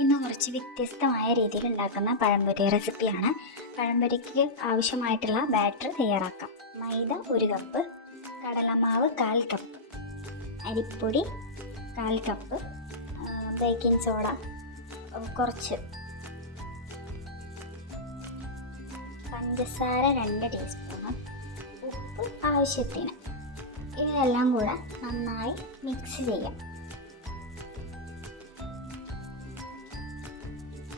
ഇന്ന് കുറച്ച് വ്യത്യസ്തമായ രീതിയിൽ ഉണ്ടാക്കുന്ന പഴംപൊരി റെസിപ്പിയാണ്. പഴംപൊരിക്ക് ആവശ്യമായിട്ടുള്ള ബാറ്റർ തയ്യാറാക്കാം. മൈദ ഒരു കപ്പ് കടലമാവ് കാൽ കപ്പ് അരിപ്പൊടി കാൽ കപ്പ് ബേക്കിംഗ് സോഡ കുറച്ച്. പഞ്ചസാര രണ്ട് ടീസ്പൂണ് ഉപ്പ് ആവശ്യത്തിന്. ഇതെല്ലാം കൂടെ നന്നായി മിക്സ് ചെയ്യാം.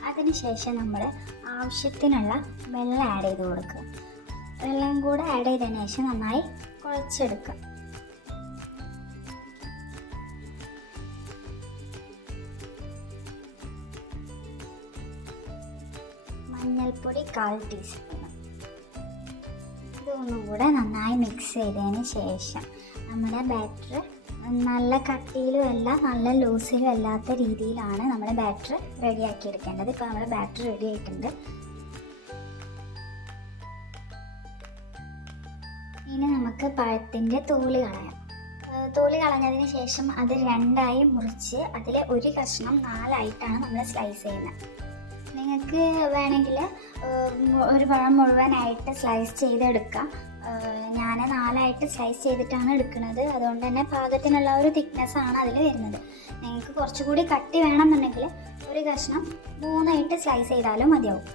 അതിനുശേഷം നമ്മൾ ആവശ്യത്തിനുള്ള വെള്ളം ആഡ് ചെയ്ത് കൊടുക്കുക. വെള്ളം കൂടെ ആഡ് ചെയ്തതിന് ശേഷം നന്നായി കുഴച്ചെടുക്കുക. മഞ്ഞൾപ്പൊടി കാൽ ടീസ്പൂൺ ഇതൊന്നും കൂടെ നന്നായി മിക്സ് ചെയ്തതിന് ശേഷം നമ്മുടെ ബാറ്റർ നല്ല കട്ടിയിലും അല്ല നല്ല ലൂസിലും അല്ലാത്ത രീതിയിലാണ് നമ്മുടെ ബാറ്റർ റെഡിയാക്കി എടുക്കേണ്ടത് ഇപ്പോൾ നമ്മുടെ ബാറ്റർ റെഡി ആയിട്ടുണ്ട്. ഇനി നമുക്ക് പഴത്തിന്റെ തോൽ കളയാം. തോൽ കളഞ്ഞതിന് ശേഷം അത് രണ്ടായി മുറിച്ച് അതിലെ ഒരു കഷ്ണം നാലായിട്ടാണ് നമ്മൾ സ്ലൈസ് ചെയ്യുന്നത്. നിങ്ങൾക്ക് വേണമെങ്കിൽ ഒരു പഴം മുഴുവനായിട്ട് സ്ലൈസ് ചെയ്തെടുക്കാം. ഞാൻ നാലായിട്ട് സ്ലൈസ് ചെയ്തിട്ടാണ് എടുക്കുന്നത്. അതുകൊണ്ട് തന്നെ പാകത്തിനുള്ള ഒരു തിക്നെസ് ആണ് അതിൽ വരുന്നത്. നിങ്ങൾക്ക് കുറച്ചുകൂടി കട്ടി വേണമെന്നുണ്ടെങ്കിൽ ഒരു കഷ്ണം മൂന്നായിട്ട് സ്ലൈസ് ചെയ്താലും മതിയാവും.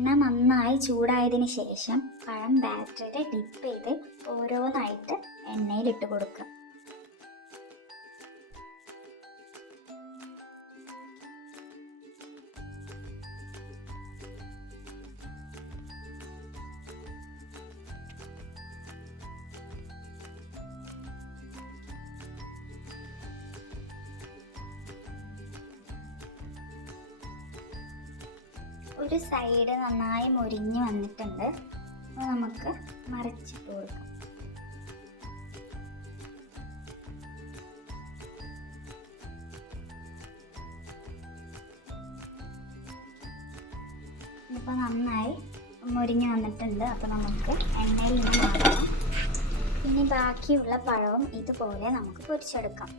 എണ്ണ നന്നായി ചൂടായതിന് ശേഷം പഴം ബാറ്ററിൽ ഡിപ്പ് ചെയ്ത് ഓരോന്നായിട്ട് എണ്ണയിൽ ഇട്ട് കൊടുക്കുക. ഒരു സൈഡ് നന്നായി മുരിഞ്ഞ് വന്നിട്ടുണ്ട്. അപ്പോൾ നമുക്ക് മറിച്ചിട്ട് കൊടുക്കാം. ഇതിപ്പോൾ നന്നായി മുരിഞ്ഞ് വന്നിട്ടുണ്ട്. അപ്പോൾ നമുക്ക് എണ്ണയിൽ നിന്ന് മാറ്റാം ഇനി ബാക്കിയുള്ള പഴവും ഇതുപോലെ നമുക്ക് പൊരിച്ചെടുക്കാം.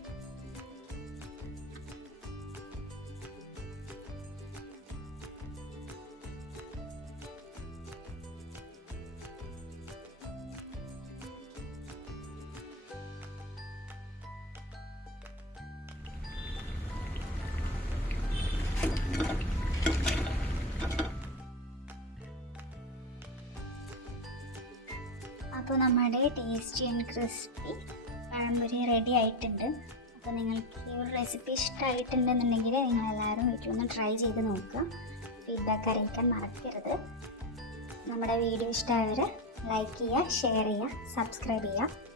അപ്പോൾ നമ്മുടെ tasty and crispy pazhampori ready ആയിട്ടുണ്ട്. അപ്പോൾ നിങ്ങൾക്ക് ഈ ഒരു റെസിപ്പി ഇഷ്ടമായിട്ടുണ്ടെന്നുണ്ടെങ്കിൽ വീട്ടിൽ ഒന്ന് ട്രൈ ചെയ്ത് നോക്കുക. ഫീഡ്ബാക്ക് അറിയിക്കാൻ മറക്കരുത്. നമ്മുടെ വീഡിയോ ഇഷ്ടമായവർ ലൈക്ക് ചെയ്യുക ഷെയർ ചെയ്യുക സബ്സ്ക്രൈബ് ചെയ്യുക.